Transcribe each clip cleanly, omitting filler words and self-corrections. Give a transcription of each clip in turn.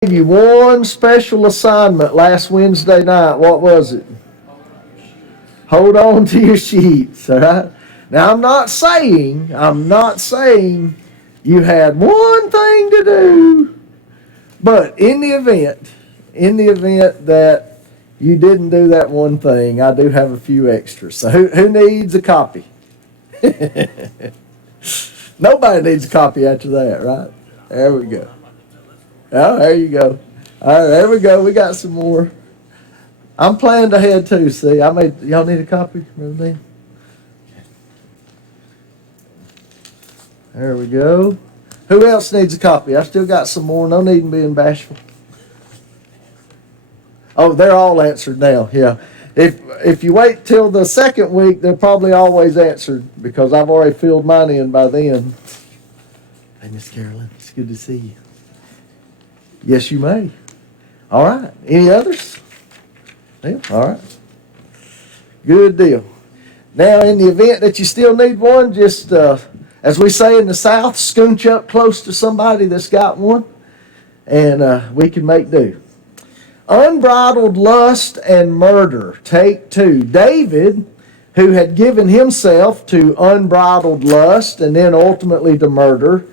gave you one special assignment last Wednesday night. What was it? Hold on to your sheets, all right? Now, I'm not saying you had one thing to do, but in the event that you didn't do that one thing, I do have a few extras. So who needs a copy? Nobody needs a copy after that, right? There we go. Oh, there you go. All right, there we go. We got some more. I'm planned ahead too. See, y'all need a copy. Remember me? There we go. Who else needs a copy? I still got some more. No need in being bashful. Oh, they're all answered now. Yeah. If you wait till the second week, they're probably always answered because I've already filled mine in by then. Hey, Miss Carolyn, it's good to see you. Yes, you may. All right. Any others? Yeah, all right. Good deal. Now, in the event that you still need one, just as we say in the South, scooch up close to somebody that's got one, and we can make do. Unbridled lust and murder, take two. David, who had given himself to unbridled lust and then ultimately to murder,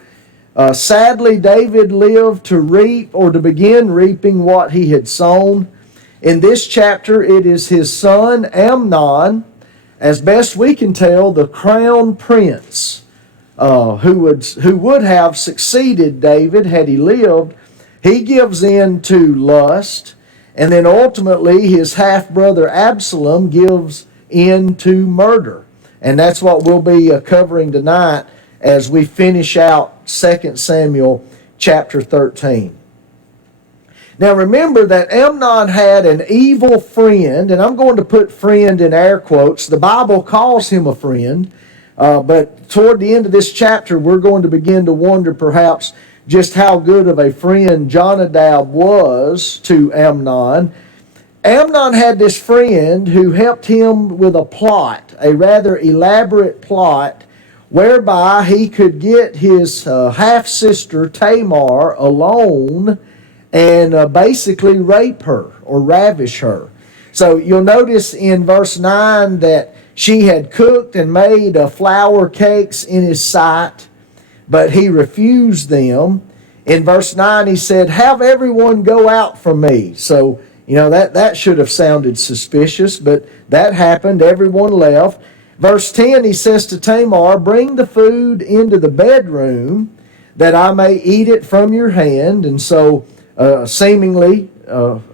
sadly, David lived to reap or to begin reaping what he had sown. In this chapter, it is his son Amnon, as best we can tell, the crown prince, who would have succeeded David had he lived. He gives in to lust. And then ultimately his half-brother Absalom gives in to murder. And that's what we'll be covering tonight as we finish out 2 Samuel chapter 13. Now remember that Amnon had an evil friend, and I'm going to put friend in air quotes. The Bible calls him a friend, but toward the end of this chapter we're going to begin to wonder perhaps just how good of a friend Jonadab was to Amnon. Amnon had this friend who helped him with a plot, a rather elaborate plot, whereby he could get his half-sister Tamar alone and basically rape her or ravish her. So you'll notice in verse 9 that she had cooked and made flour cakes in his sight, but he refused them. In verse 9 he said, "Have everyone go out from me." So, that should have sounded suspicious, but that happened. Everyone left. Verse 10 he says to Tamar, "Bring the food into the bedroom that I may eat it from your hand." And so, seemingly,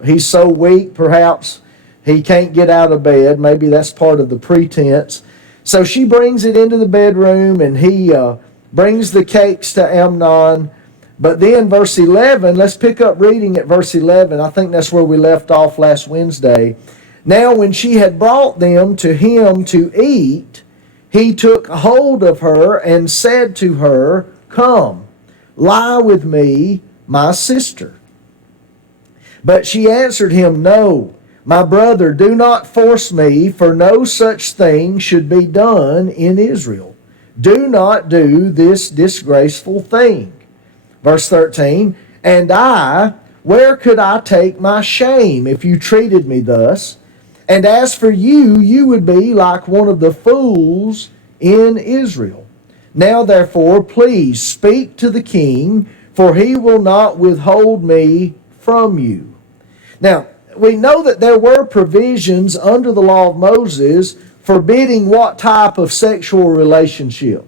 he's so weak, perhaps he can't get out of bed. Maybe that's part of the pretense. So she brings it into the bedroom, and he brings the cakes to Amnon. But then verse 11, let's pick up reading at verse 11. I think that's where we left off last Wednesday. "Now when she had brought them to him to eat, he took hold of her and said to her, 'Come, lie with me, my sister.' But she answered him, 'No, my brother, do not force me, for no such thing should be done in Israel. Do not do this disgraceful thing.' Verse 13, "And I, where could I take my shame if you treated me thus? And as for you, you would be like one of the fools in Israel. Now therefore, please speak to the king, for he will not withhold me from you." Now, we know that there were provisions under the law of Moses forbidding what type of sexual relationship?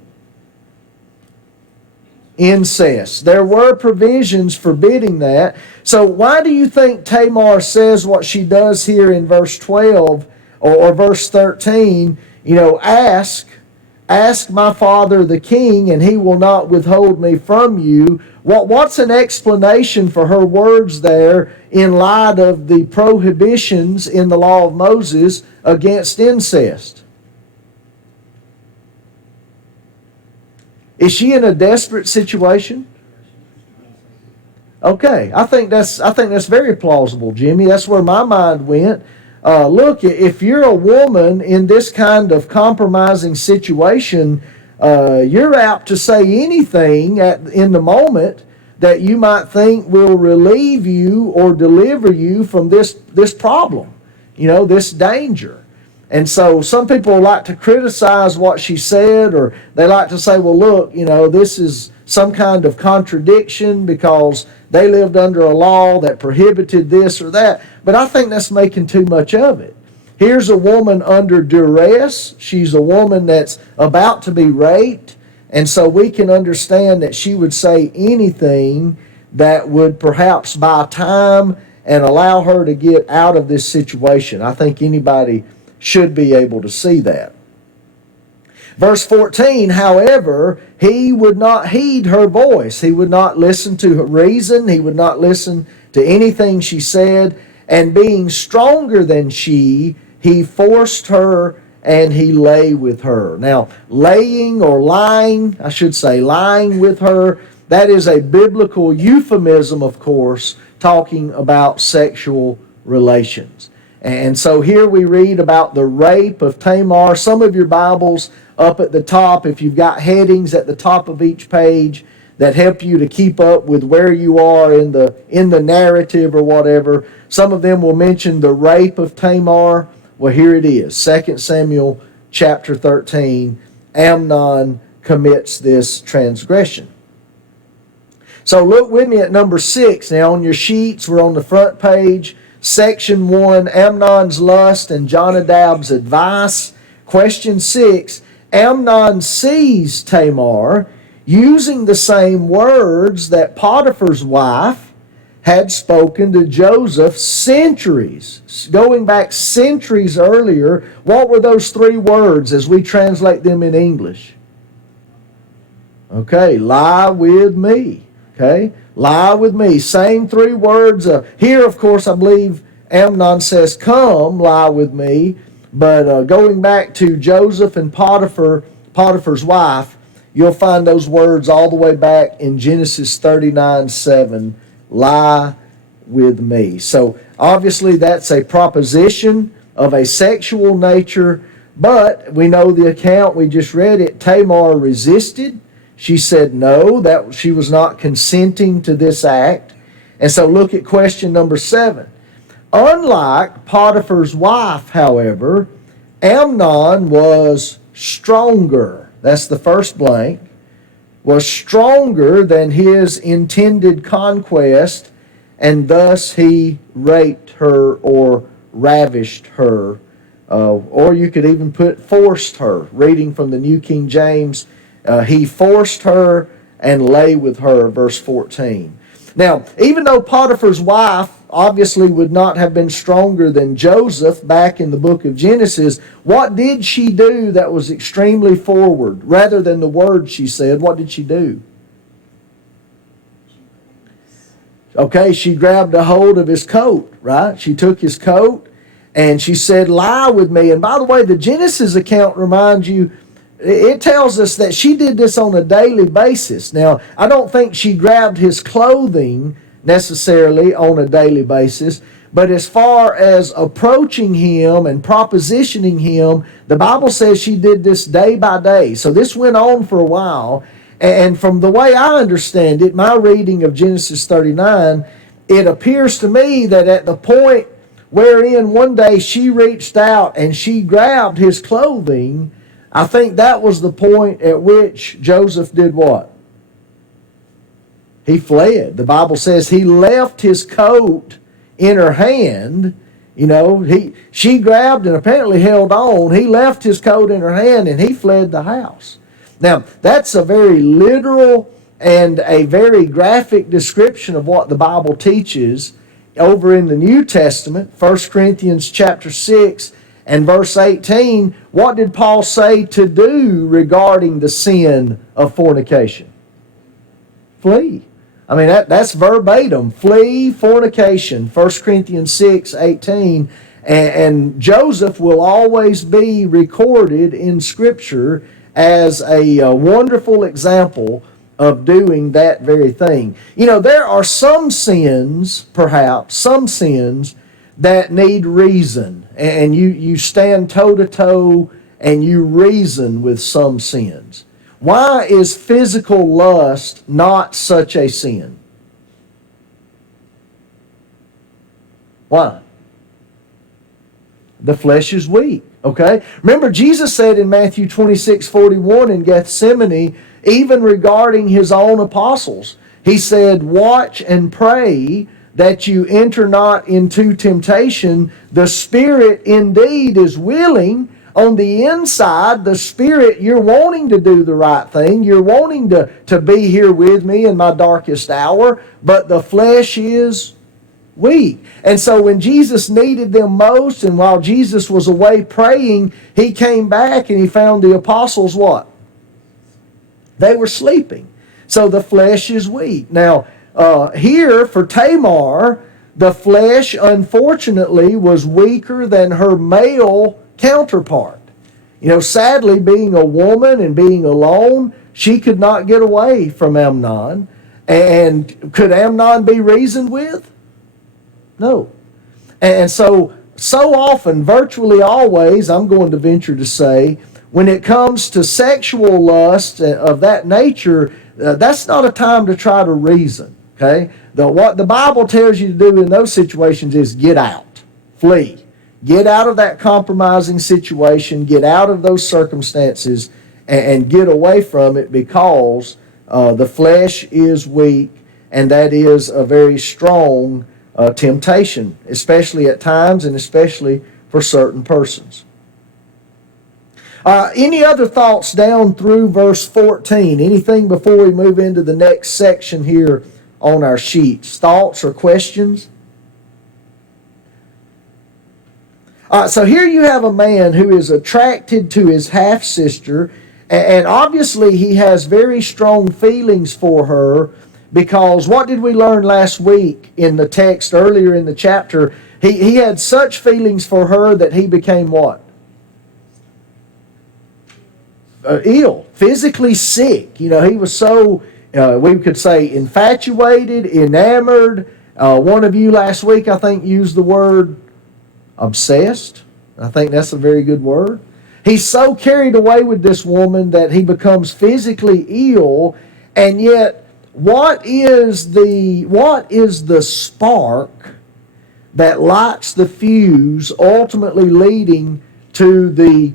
Incest. There were provisions forbidding that. So why do you think Tamar says what she does here in verse 12 or verse 13? Ask my father the king, and he will not withhold me from you. What's an explanation for her words there in light of the prohibitions in the law of Moses against incest? Is she in a desperate situation? Okay, I think that's very plausible, Jimmy. That's where my mind went. Look, if you're a woman in this kind of compromising situation, you're apt to say anything in the moment that you might think will relieve you or deliver you from this problem, this danger. And so some people like to criticize what she said, or they like to say, well, look, this is some kind of contradiction because they lived under a law that prohibited this or that. But I think that's making too much of it. Here's a woman under duress. She's a woman that's about to be raped. And so we can understand that she would say anything that would perhaps buy time and allow her to get out of this situation. I think anybody should be able to see that. Verse 14, however, he would not heed her voice. He would not listen to her reason. He would not listen to anything she said. And being stronger than she, he forced her and he lay with her. Now, laying or lying, I should say lying with her, that is a biblical euphemism, of course, talking about sexual relations. And so here we read about the rape of Tamar. Some of your Bibles up at the top, if you've got headings at the top of each page that help you to keep up with where you are in the narrative or whatever, some of them will mention the rape of Tamar. Well, here it is, 2 Samuel chapter 13. Amnon commits this transgression. So look with me at number 6. Now on your sheets, we're on the front page. Section 1, Amnon's lust and Jonadab's advice. Question 6, Amnon sees Tamar using the same words that Potiphar's wife had spoken to Joseph going back centuries earlier. What were those 3 words as we translate them in English? Okay, lie with me. Okay, lie with me. Same 3 words. Here, of course, I believe Amnon says, come, lie with me. But going back to Joseph and Potiphar's wife, you'll find those words all the way back in Genesis 39:7. Lie with me. So obviously that's a proposition of a sexual nature, but we know the account, we just read it. Tamar resisted. She said no, that she was not consenting to this act. And so look at question number 7. Unlike Potiphar's wife, however, Amnon was stronger. That's the first blank. Was stronger than his intended conquest, and thus he raped her or ravished her. Or you could even put forced her. Reading from the New King James, he forced her and lay with her, verse 14. Now, even though Potiphar's wife obviously would not have been stronger than Joseph back in the book of Genesis, what did she do that was extremely forward? Rather than the words she said, what did she do? Okay, she grabbed a hold of his coat, right? She took his coat and she said, lie with me. And by the way, the Genesis account reminds you, it tells us that she did this on a daily basis. Now, I don't think she grabbed his clothing necessarily on a daily basis, but as far as approaching him and propositioning him, the Bible says she did this day by day. So this went on for a while, and from the way I understand it, my reading of Genesis 39, it appears to me that at the point wherein one day she reached out and she grabbed his clothing, I think that was the point at which Joseph did what? He fled. The Bible says he left his coat in her hand. She grabbed and apparently held on. He left his coat in her hand and he fled the house. Now, that's a very literal and a very graphic description of what the Bible teaches over in the New Testament, 1 Corinthians chapter 6 and verse 18. What did Paul say to do regarding the sin of fornication? Flee. I mean, that's verbatim. Flee fornication. 1 Corinthians 6:18. And Joseph will always be recorded in Scripture as a wonderful example of doing that very thing. There are some sins, perhaps, that need reason. And you stand toe-to-toe and you reason with some sins. Why is physical lust not such a sin? Why? The flesh is weak, okay? Remember, Jesus said in Matthew 26:41 in Gethsemane, even regarding his own apostles, he said, watch and pray that you enter not into temptation. The spirit indeed is willing. On the inside, the spirit, you're wanting to do the right thing. You're wanting to be here with me in my darkest hour, but the flesh is weak. And so when Jesus needed them most, and while Jesus was away praying, he came back and he found the apostles what? They were sleeping. So the flesh is weak. Now, here for Tamar, the flesh unfortunately was weaker than her male counterpart. You know, sadly, being a woman and being alone, she could not get away from Amnon. And could Amnon be reasoned with? No. And so often, virtually always, I'm going to venture to say, when it comes to sexual lust of that nature, that's not a time to try to reason. Okay? What the Bible tells you to do in those situations is get out. Flee. Get out of that compromising situation. Get out of those circumstances and get away from it, because the flesh is weak, and that is a very strong temptation, especially at times and especially for certain persons. Any other thoughts down through verse 14? Anything before we move into the next section here on our sheets? Thoughts or questions? So here you have a man who is attracted to his half-sister, and obviously he has very strong feelings for her, because what did we learn last week in the text earlier in the chapter? He had such feelings for her that he became what? Ill, physically sick. You know, he was so, we could say, infatuated, enamored. One of you last week, I think, used the word obsessed. I think that's a very good word. He's so carried away with this woman that he becomes physically ill, and yet what is the spark that lights the fuse, ultimately leading to the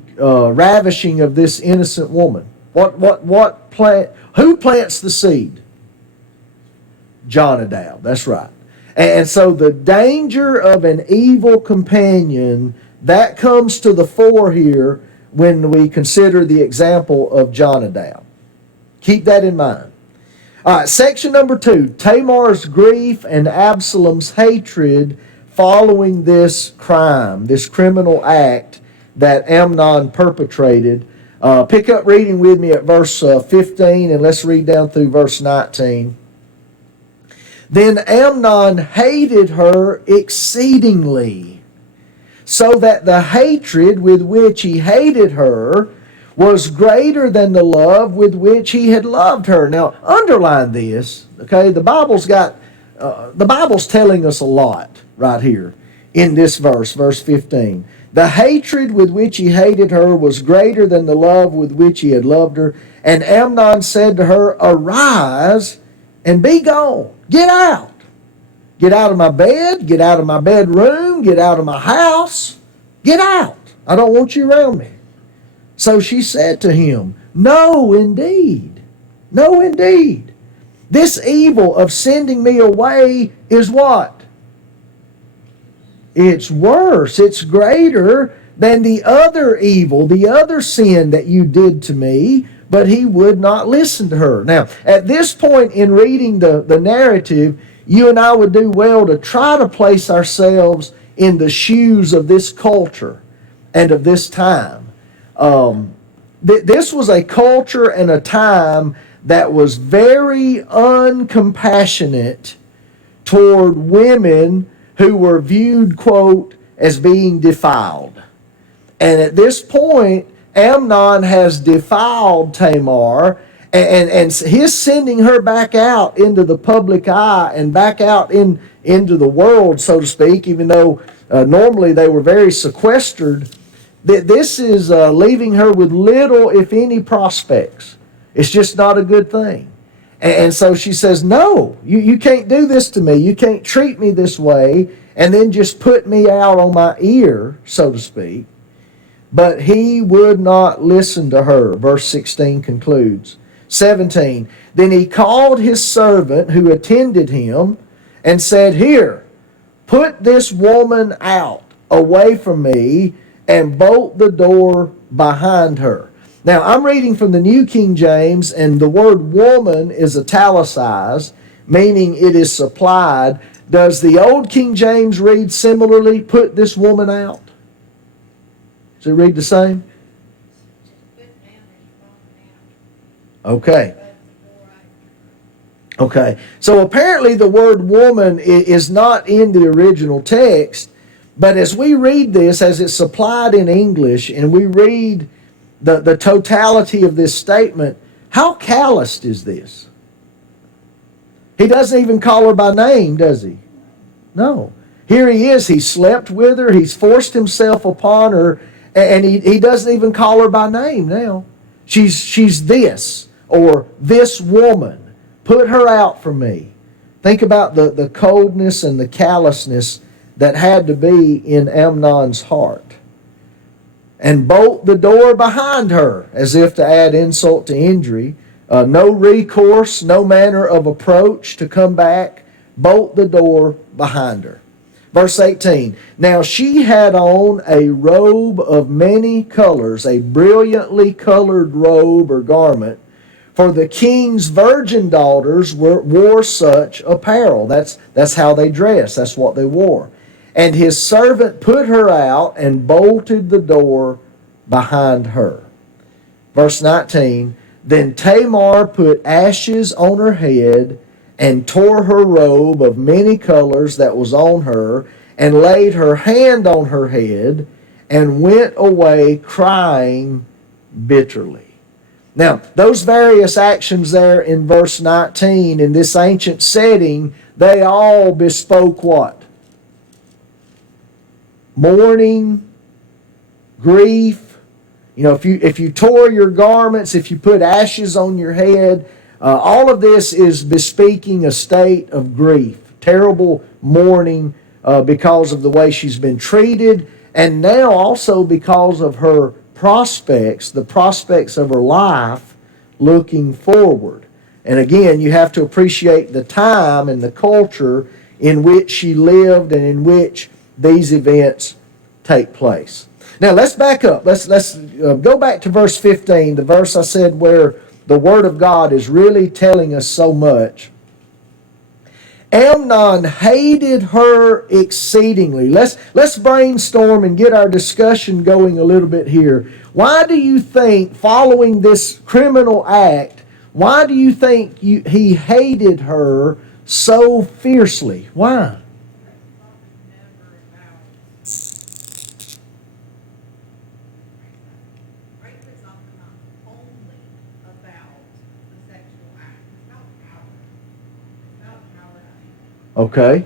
ravishing of this innocent woman? Who plants the seed? Jonadab, that's right. And so the danger of an evil companion, that comes to the fore here when we consider the example of Jonadab. Keep that in mind. All right, section number 2, Tamar's grief and Absalom's hatred following this crime, this criminal act that Amnon perpetrated. Pick up reading with me at verse 15, and let's read down through verse 19. Then Amnon hated her exceedingly, so that the hatred with which he hated her was greater than the love with which he had loved her. Now, underline this, okay? The Bible's telling us a lot right here in this verse, verse 15. The hatred with which he hated her was greater than the love with which he had loved her. And Amnon said to her, arise and be gone. Get out. Get out of my bed. Get out of my bedroom. Get out of my house. Get out. I don't want you around me. So she said to him, no, indeed. No, indeed. This evil of sending me away is what? It's worse. It's greater than the other evil, the other sin that you did to me. But he would not listen to her. Now, at this point in reading the narrative, you and I would do well to try to place ourselves in the shoes of this culture and of this time. This was a culture and a time that was very uncompassionate toward women who were viewed, quote, as being defiled. And at this point, Amnon has defiled Tamar, and his sending her back out into the public eye and back out into the world, so to speak, even though normally they were very sequestered. This is leaving her with little, if any, prospects. It's just not a good thing. And so she says, no, you can't do this to me. You can't treat me this way and then just put me out on my ear, so to speak. But he would not listen to her. Verse 16 concludes. 17, then he called his servant who attended him and said, here, put this woman out away from me and bolt the door behind her. Now, I'm reading from the New King James, and the word woman is italicized, meaning it is supplied. Does the Old King James read similarly, put this woman out? Does it read the same? Okay. Okay. So apparently the word woman is not in the original text, but as we read this, as it's supplied in English, and we read the totality of this statement, how calloused is this? He doesn't even call her by name, does he? No. Here he is. He slept with her. He's forced himself upon her, and he doesn't even call her by name now. She's this, or this woman. Put her out from me. Think about the coldness and the callousness that had to be in Amnon's heart. And bolt the door behind her, as if to add insult to injury. No recourse, no manner of approach to come back. Bolt the door behind her. Verse 18, now she had on a robe of many colors, a brilliantly colored robe or garment, for the king's virgin daughters wore such apparel. That's how they dressed. That's what they wore. And his servant put her out and bolted the door behind her. Verse 19, then Tamar put ashes on her head and tore her robe of many colors that was on her, and laid her hand on her head, and went away crying bitterly. Now, those various actions there in verse 19, in this ancient setting, they all bespoke what? Mourning, grief. You know, if you tore your garments, if you put ashes on your head, all of this is bespeaking a state of grief, terrible mourning because of the way she's been treated, and now also because of her prospects, the prospects of her life looking forward. And again, you have to appreciate the time and the culture in which she lived and in which these events take place. Now let's back up. Let's go back to verse 15, the verse I said where the Word of God is really telling us so much. Amnon hated her exceedingly. Let's brainstorm and get our discussion going a little bit here. Why do you think, following this criminal act, why do you think he hated her so fiercely? Why? Okay.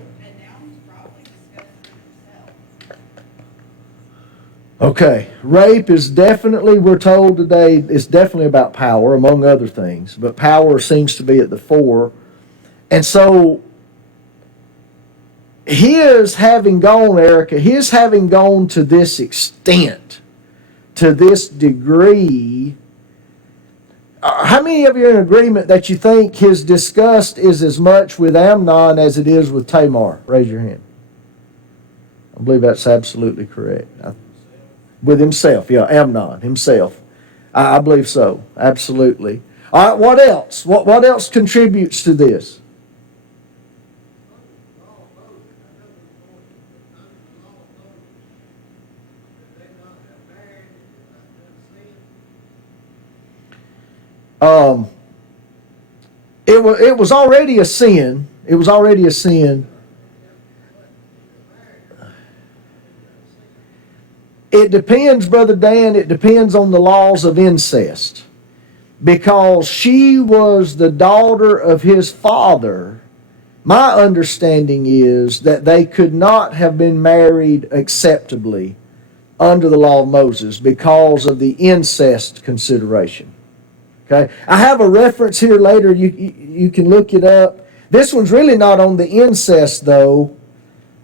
Okay. Rape is definitely, we're told today, it's definitely about power, among other things. But power seems to be at the fore. And so, his having gone, Erica, his having gone to this extent, to this degree, how many of you are in agreement that you think his disgust is as much with Amnon as it is with Tamar? Raise your hand. I believe that's absolutely correct. With himself, yeah, Amnon, himself. I believe so, absolutely. All right, what else? What else contributes to this? It was already a sin. It was already a sin. It depends, Brother Dan, it depends on the laws of incest. Because she was the daughter of his father, my understanding is that they could not have been married acceptably under the law of Moses because of the incest consideration. Okay, I have a reference here later. You can look it up. This one's really not on the incest though.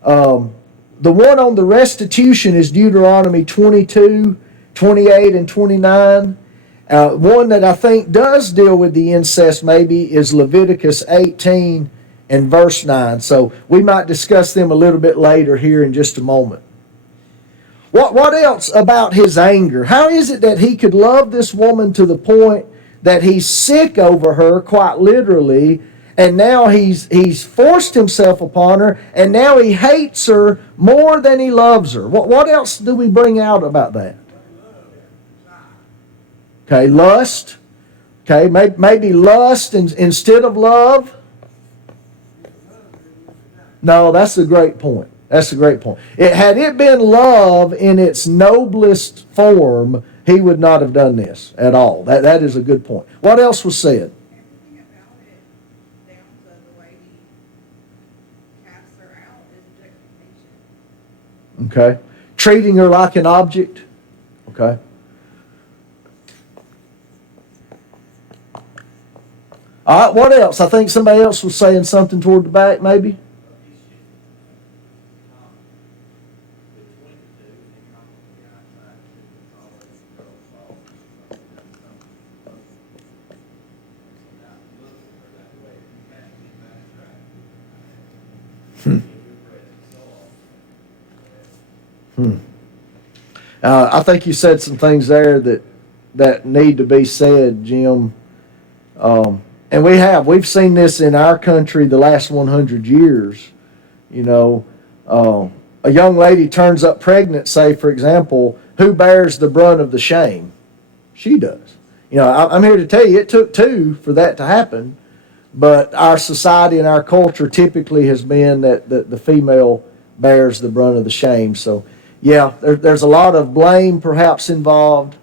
The one on the restitution is Deuteronomy 22, 28, and 29. One that I think does deal with the incest maybe is Leviticus 18 and verse 9. So we might discuss them a little bit later here in just a moment. What else about his anger? How is it that he could love this woman to the point that he's sick over her, quite literally, and now he's forced himself upon her, and now he hates her more than he loves her? What else do we bring out about that? Okay, lust. Okay, maybe lust instead of love. No, that's a great point. That's a great point. Had it been love in its noblest form, he would not have done this at all. That is a good point. What else was said? Everything about it, down to the way he casts her out, is objectification. Okay. Treating her like an object. Okay. All right, what else? I think somebody else was saying something toward the back, maybe. I think you said some things there that need to be said, Jim. And we've seen this in our country the last 100 years. You know, a young lady turns up pregnant, say, for example, who bears the brunt of the shame? She does. You know, I'm here to tell you, it took two for that to happen. But our society and our culture typically has been that the female bears the brunt of the shame. So, yeah, there's a lot of blame perhaps involved.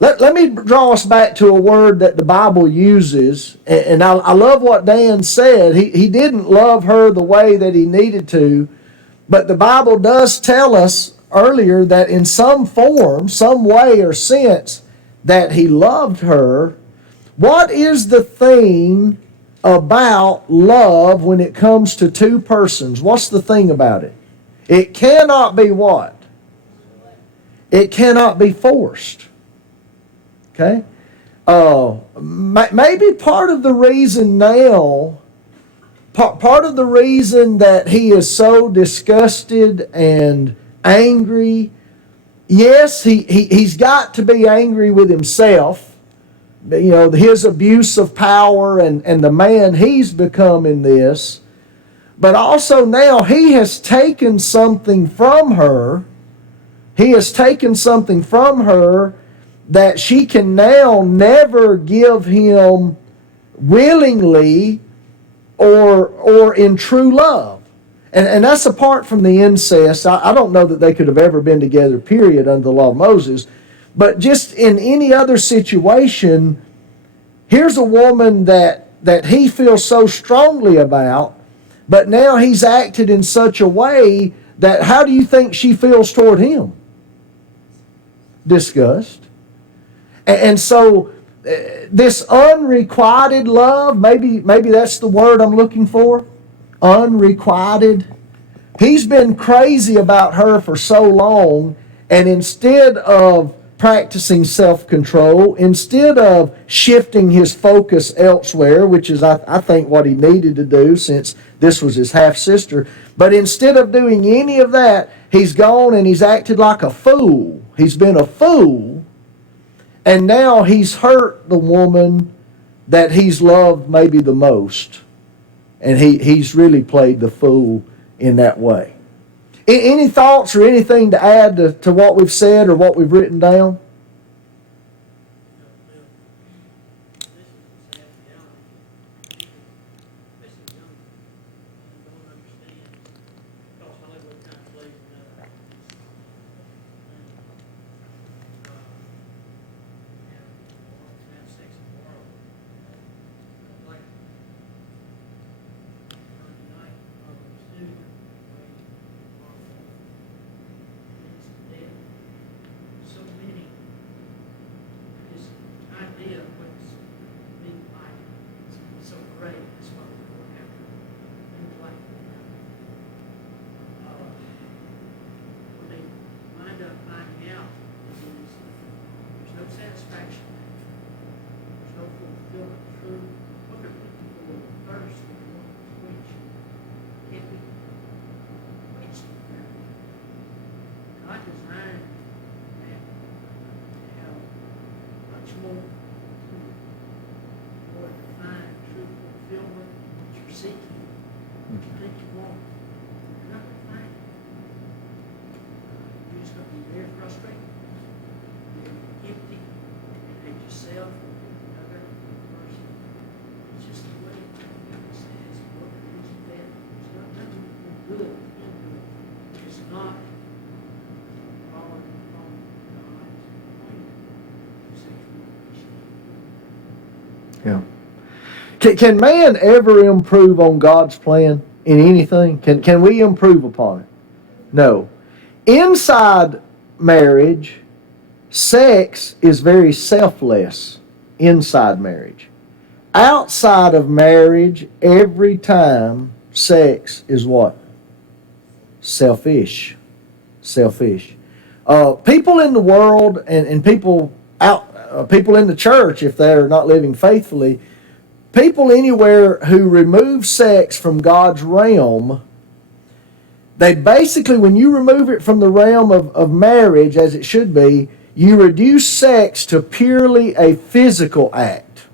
Let me draw us back to a word that the Bible uses. And I love what Dan said. He didn't love her the way that he needed to. But the Bible does tell us earlier that in some form, some way or sense, that he loved her. What is the thing about love when it comes to two persons? What's the thing about it? It cannot be what? It cannot be forced. Okay? Maybe part of the reason now, part of the reason that he is so disgusted and angry, yes, he's got to be angry with himself. You know, his abuse of power and the man he's become in this. But also now he has taken something from her. He has taken something from her that she can now never give him willingly or in true love. And that's apart from the incest. I don't know that they could have ever been together, period, under the law of Moses. But just in any other situation, here's a woman that he feels so strongly about, but now he's acted in such a way that how do you think she feels toward him? Disgust. And so this unrequited love, maybe that's the word I'm looking for, unrequited. He's been crazy about her for so long, and instead of practicing self-control, instead of shifting his focus elsewhere, which is, I think, what he needed to do since this was his half-sister, but instead of doing any of that, he's gone and he's acted like a fool. He's been a fool, and now he's hurt the woman that he's loved maybe the most, and he's really played the fool in that way. Any thoughts or anything to add to what we've said or what we've written down? able to, Lord, find true fulfillment in what you're seeking, what you think you want, you're not going to find it. You're just going to be very frustrated, very empty, and hate yourself or another person. It's just the way God says, what is there? It's not nothing good in good. It's not following God's plan for sexual relationship. Yeah. Can man ever improve on God's plan in anything? Can we improve upon it? No. Inside marriage, sex is very selfless inside marriage. Outside of marriage, every time, sex is what? Selfish. Selfish. People in the world and people people in the church, if they're not living faithfully, people anywhere who remove sex from God's realm, they basically, when you remove it from the realm of marriage as it should be, you reduce sex to purely a physical act.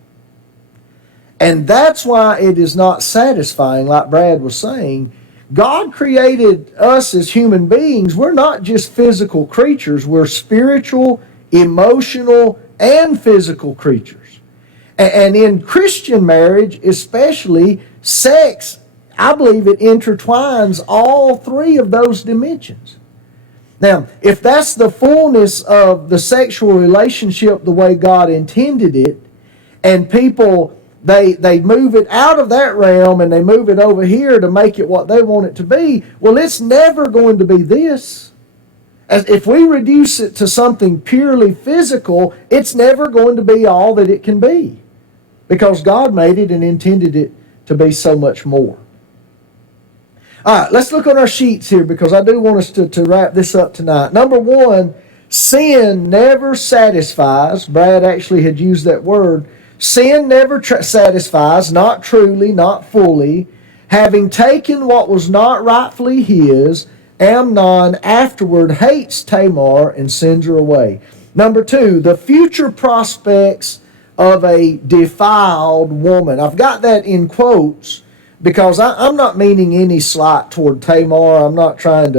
And that's why it is not satisfying, like Brad was saying. God created us as human beings. We're not just physical creatures. We're spiritual, emotional, and physical creatures. And in Christian marriage, especially, sex, I believe it intertwines all three of those dimensions. Now, if that's the fullness of the sexual relationship the way God intended it, and people, they move it out of that realm and they move it over here to make it what they want it to be, well, it's never going to be this. As if we reduce it to something purely physical, it's never going to be all that it can be, because God made it and intended it to be so much more. All right, let's look on our sheets here, because I do want us to wrap this up tonight. Number one, sin never satisfies. Brad actually had used that word. Sin never satisfies, not truly, not fully. Having taken what was not rightfully his, Amnon afterward hates Tamar and sends her away. Number two, the future prospects of a defiled woman. I've got that in quotes because I'm not meaning any slight toward Tamar. I'm not trying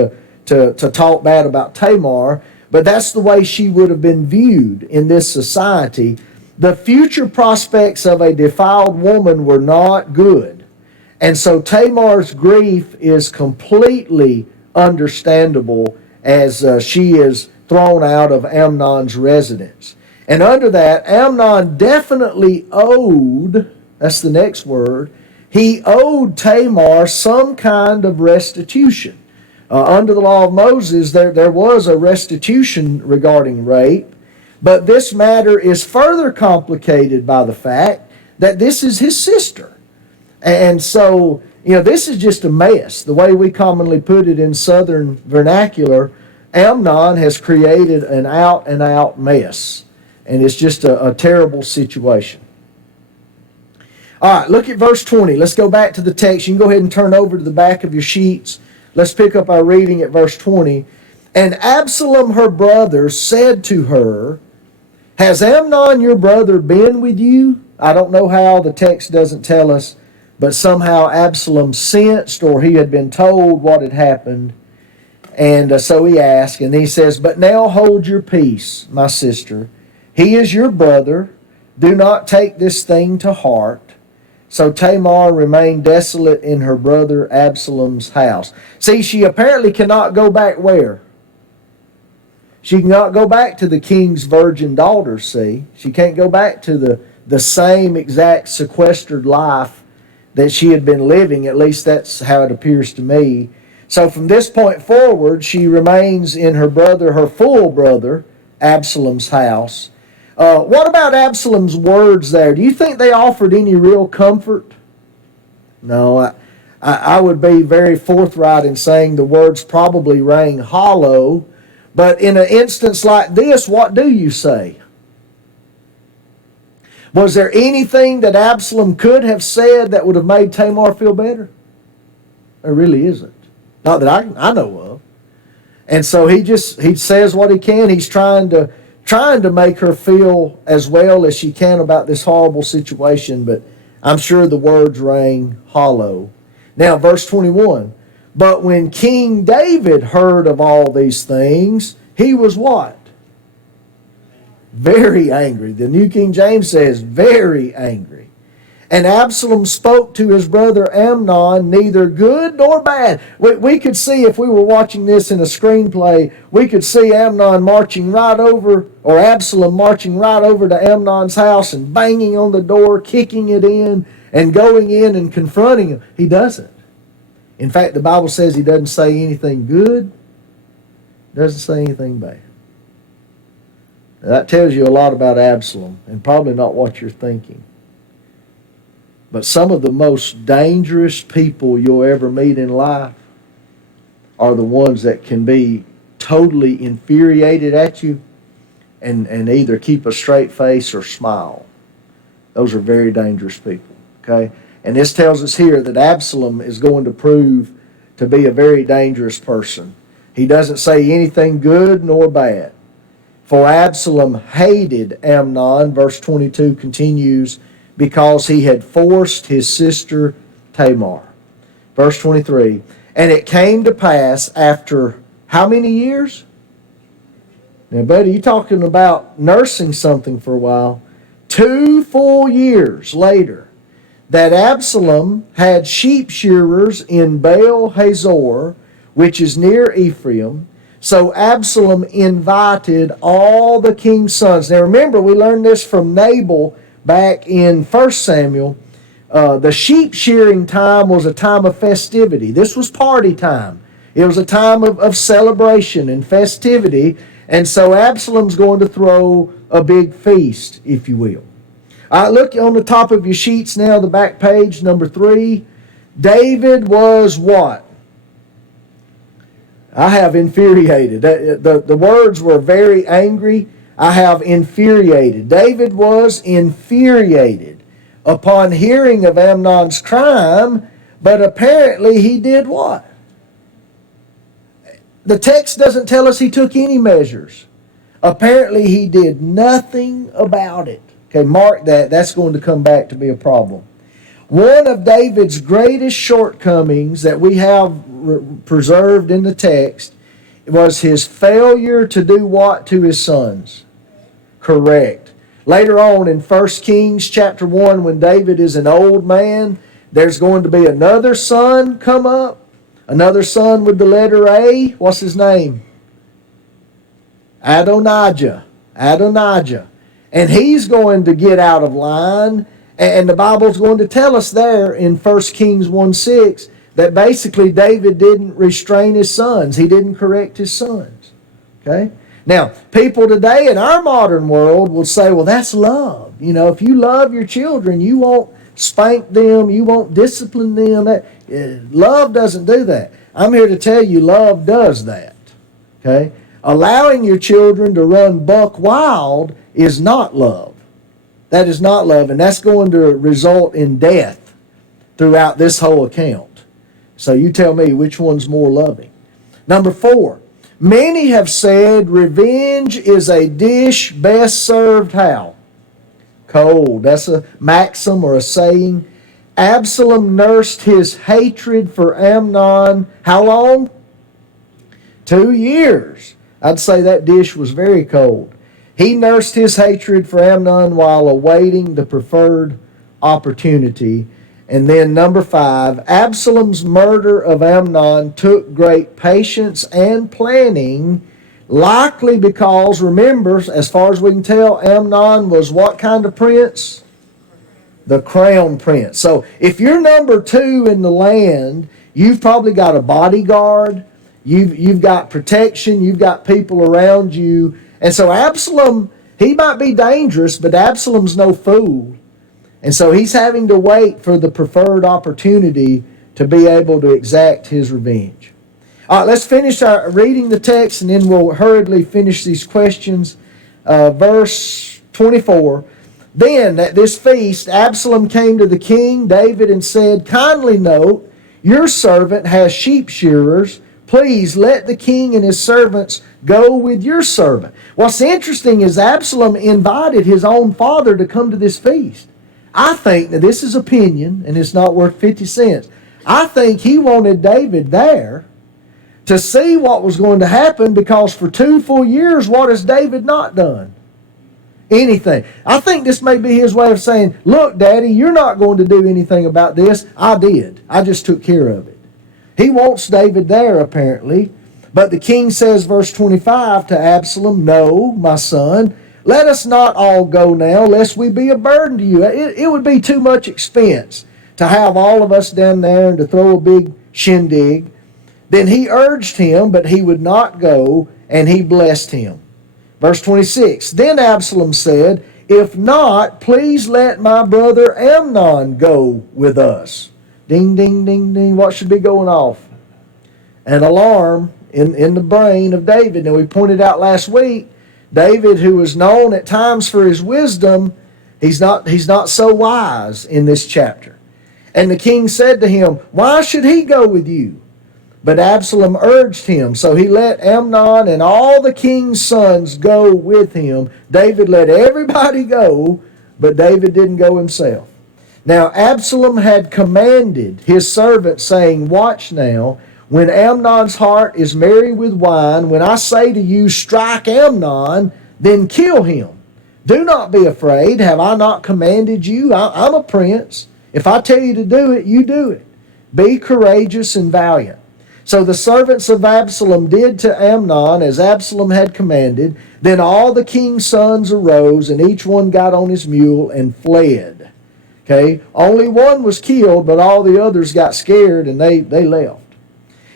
to talk bad about Tamar, but that's the way she would have been viewed in this society. The future prospects of a defiled woman were not good. And so Tamar's grief is completely understandable as she is thrown out of Amnon's residence. And under that, Amnon definitely owed, that's the next word, he owed Tamar some kind of restitution. Under the law of Moses, there was a restitution regarding rape, but this matter is further complicated by the fact that this is his sister. And so, this is just a mess. The way we commonly put it in Southern vernacular, Amnon has created an out-and-out mess. And it's just a terrible situation. All right, look at verse 20. Let's go back to the text. You can go ahead and turn over to the back of your sheets. Let's pick up our reading at verse 20. And Absalom, her brother, said to her, "Has Amnon, your brother, been with you?" I don't know how, the text doesn't tell us, but somehow Absalom sensed, or he had been told what had happened. And so he asked, and he says, "But now hold your peace, my sister. He is your brother. Do not take this thing to heart." So Tamar remained desolate in her brother Absalom's house. See, she apparently cannot go back where? She cannot go back to the king's virgin daughters, see? She can't go back to the same exact sequestered life that she had been living. At least that's how it appears to me. So from this point forward, she remains in her full brother, Absalom's house. What about Absalom's words there? Do you think they offered any real comfort? No, I would be very forthright in saying the words probably rang hollow. But in an instance like this, what do you say? Was there anything that Absalom could have said that would have made Tamar feel better? There really isn't. Not that I know of. And so he says what he can. He's trying to trying to make her feel as well as she can about this horrible situation, but I'm sure the words rang hollow. Now, verse 21. But when King David heard of all these things, he was what? Very angry. The New King James says, very angry. And Absalom spoke to his brother Amnon, neither good nor bad. We could see, if we were watching this in a screenplay, we could see Amnon marching right over, or Absalom marching right over to Amnon's house and banging on the door, kicking it in, and going in and confronting him. He doesn't. In fact, the Bible says he doesn't say anything good, doesn't say anything bad. Now, that tells you a lot about Absalom, and probably not what you're thinking. But some of the most dangerous people you'll ever meet in life are the ones that can be totally infuriated at you and either keep a straight face or smile. Those are very dangerous people, okay? And this tells us here that Absalom is going to prove to be a very dangerous person. He doesn't say anything good nor bad. For Absalom hated Amnon, verse 22 continues, because he had forced his sister Tamar. Verse 23, and it came to pass after how many years? Now, buddy, you're talking about nursing something for a while. 2 full years later, that Absalom had sheep shearers in Baal Hazor, which is near Ephraim. So Absalom invited all the king's sons. Now remember, we learned this from Nabal back in 1 Samuel. The sheep shearing time was a time of festivity. This was party time. It was a time of celebration and festivity. And so Absalom's going to throw a big feast, if you will. All right, look on the top of your sheets now, the back page, number 3. David was what? I have infuriated. The words were very angry. I have infuriated. David was infuriated upon hearing of Amnon's crime, but apparently he did what? The text doesn't tell us he took any measures. Apparently he did nothing about it. Okay, mark that. That's going to come back to be a problem. One of David's greatest shortcomings that we have preserved in the text was his failure to do what to his sons? Correct. Later on in 1 Kings chapter 1, when David is an old man, there's going to be another son come up. Another son with the letter A. What's his name? Adonijah. Adonijah. And he's going to get out of line. And the Bible's going to tell us there in 1 Kings 1:6 that basically David didn't restrain his sons. He didn't correct his sons. Okay? Now, people today in our modern world will say, well, that's love. You know, if you love your children, you won't spank them, you won't discipline them. Love doesn't do that. I'm here to tell you love does that. Okay? Allowing your children to run buck wild is not love. That is not love, and that's going to result in death throughout this whole account. So you tell me which one's more loving. Number 4, many have said revenge is a dish best served how? Cold. That's a maxim or a saying. Absalom nursed his hatred for Amnon how long? 2 years. I'd say that dish was very cold. He nursed his hatred for Amnon while awaiting the preferred opportunity. And then number 5, Absalom's murder of Amnon took great patience and planning, likely because, remember, as far as we can tell, Amnon was what kind of prince? The crown prince. So if you're number 2 in the land, you've probably got a bodyguard, you've got protection, you've got people around you. And so Absalom, he might be dangerous, but Absalom's no fool. And so he's having to wait for the preferred opportunity to be able to exact his revenge. All right, let's finish reading the text, and then we'll hurriedly finish these questions. Verse 24. Then at this feast, Absalom came to the king, David, and said, kindly note, your servant has sheep shearers. please let the king and his servants go with your servant. What's interesting is Absalom invited his own father to come to this feast. I think, now this is opinion, and it's not worth 50 cents. I think he wanted David there to see what was going to happen, because for 2 full years, what has David not done? Anything. I think this may be his way of saying, look, Daddy, you're not going to do anything about this. I did. I just took care of it. He wants David there, apparently. But the king says, verse 25, to Absalom, no, my son, let us not all go now, lest we be a burden to you. It would be too much expense to have all of us down there and to throw a big shindig. Then he urged him, but he would not go, and he blessed him. Verse 26, then Absalom said, if not, please let my brother Amnon go with us. Ding, ding, ding, ding. What should be going off? An alarm in the brain of David. Now, we pointed out last week, David, who was known at times for his wisdom, he's not so wise in this chapter. And the king said to him, why should he go with you? But Absalom urged him, so he let Amnon and all the king's sons go with him. David let everybody go, but David didn't go himself. Now Absalom had commanded his servant, saying, watch now, when Amnon's heart is merry with wine, when I say to you, strike Amnon, then kill him. Do not be afraid. Have I not commanded you? I'm a prince. If I tell you to do it, you do it. Be courageous and valiant. So the servants of Absalom did to Amnon as Absalom had commanded. Then all the king's sons arose, and each one got on his mule and fled. Okay, only one was killed, but all the others got scared and they left.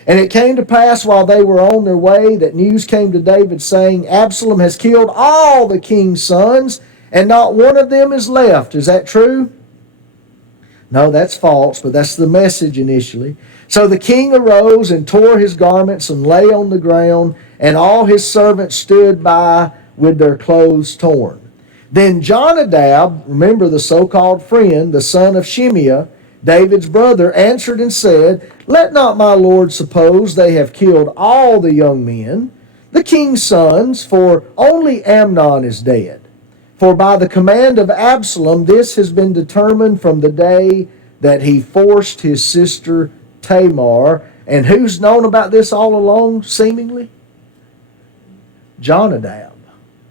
And it came to pass while they were on their way that news came to David, saying, Absalom has killed all the king's sons, and not one of them is left. Is that true? No, that's false, but that's the message initially. So the king arose and tore his garments and lay on the ground, and all his servants stood by with their clothes torn. Then Jonadab, remember the so-called friend, the son of Shimeah, David's brother, answered and said, let not my lord suppose they have killed all the young men, the king's sons, for only Amnon is dead. For by the command of Absalom, this has been determined from the day that he forced his sister Tamar. And who's known about this all along, seemingly? Jonadab.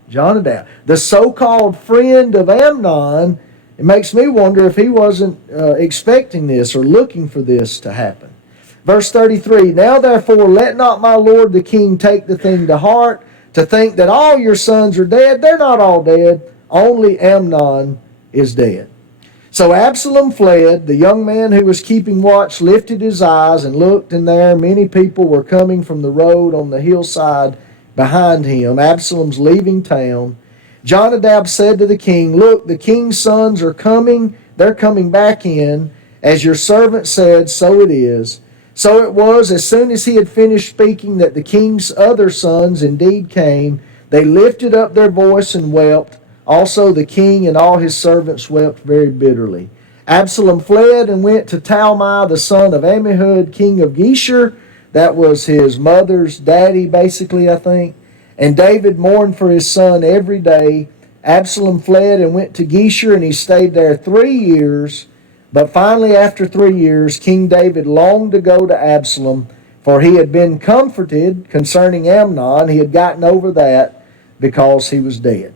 Jonadab, the so-called friend of Amnon. It makes me wonder if he wasn't expecting this or looking for this to happen. Verse 33, now therefore let not my lord the king take the thing to heart, to think that all your sons are dead. They're not all dead. Only Amnon is dead. So Absalom fled. The young man who was keeping watch lifted his eyes and looked, and there many people were coming from the road on the hillside behind him. Absalom's leaving town. Jonadab said to the king, look, the king's sons are coming. They're coming back in. As your servant said, so it is. So it was, as soon as he had finished speaking, that the king's other sons indeed came. They lifted up their voice and wept. Also the king and all his servants wept very bitterly. Absalom fled and went to Talmai, the son of Ammihud, king of Geshur. That was his mother's daddy, basically, I think. And David mourned for his son every day. Absalom fled and went to Geshur, and he stayed there 3 years. But finally, after 3 years, King David longed to go to Absalom, for he had been comforted concerning Amnon. He had gotten over that because he was dead.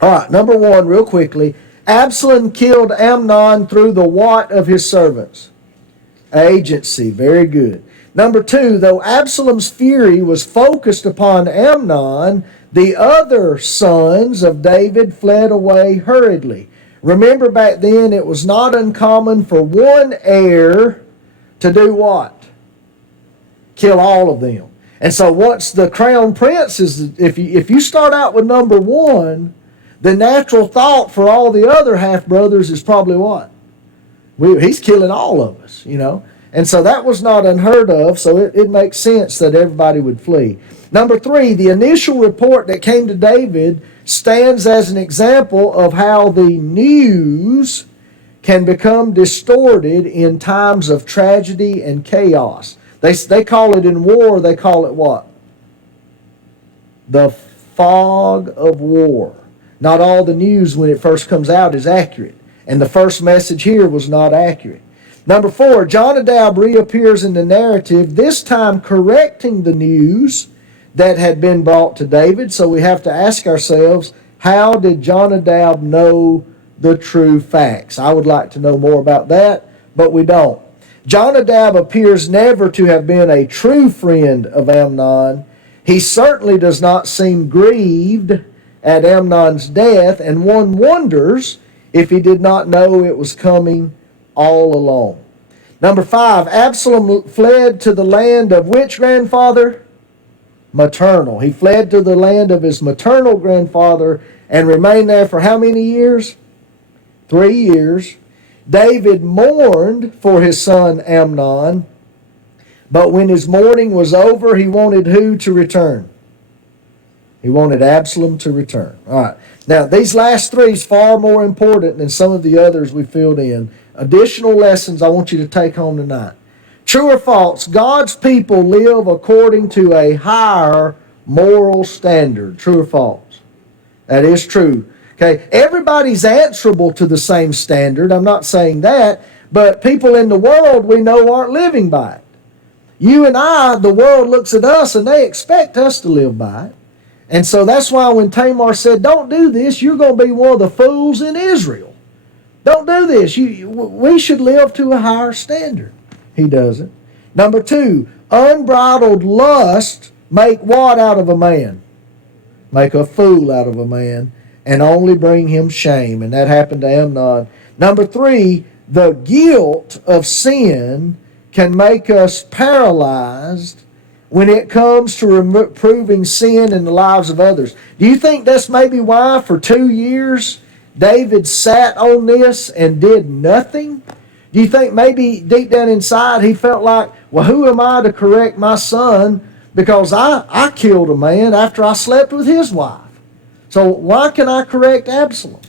All right, number one, real quickly. Absalom killed Amnon through the what of his servants? Agency. Very good. Number two, though Absalom's fury was focused upon Amnon, the other sons of David fled away hurriedly. Remember back then it was not uncommon for one heir to do what? Kill all of them. And so once the crown prince is, if you start out with number one, the natural thought for all the other half-brothers is probably what? He's killing all of us, you know. And so that was not unheard of, so it makes sense that everybody would flee. Number three, the initial report that came to David stands as an example of how the news can become distorted in times of tragedy and chaos. They call it in war, they call it what? The fog of war. Not all the news when it first comes out is accurate. And the first message here was not accurate. Number 4, Jonadab reappears in the narrative, this time correcting the news that had been brought to David. So we have to ask ourselves, how did Jonadab know the true facts? I would like to know more about that, but we don't. Jonadab appears never to have been a true friend of Amnon. He certainly does not seem grieved at Amnon's death, and one wonders if he did not know it was coming all along. Number 5, Absalom fled to the land of which grandfather? Maternal. He fled to the land of his maternal grandfather and remained there for how many years? 3 years. David mourned for his son Amnon, but when his mourning was over, he wanted who to return? He wanted Absalom to return. All right. Now, these last 3 is far more important than some of the others we filled in. Additional lessons I want you to take home tonight. True or false, God's people live according to a higher moral standard. True or false? That is true. Okay, everybody's answerable to the same standard. I'm not saying that, but people in the world we know aren't living by it. You and I, the world looks at us and they expect us to live by it. And so that's why when Tamar said, don't do this, you're going to be one of the fools in Israel. Don't do this. We should live to a higher standard. He doesn't. Number 2, unbridled lust make what out of a man? Make a fool out of a man and only bring him shame. And that happened to Amnon. Number 3, the guilt of sin can make us paralyzed when it comes to proving sin in the lives of others. Do you think that's maybe why for 2 years David sat on this and did nothing? Do you think maybe deep down inside he felt like, well, who am I to correct my son because I killed a man after I slept with his wife? So why can I correct Absalom?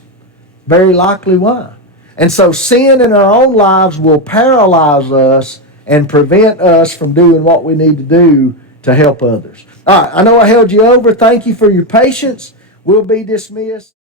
Very likely why. And so sin in our own lives will paralyze us and prevent us from doing what we need to do to help others. All right, I know I held you over. Thank you for your patience. We'll be dismissed.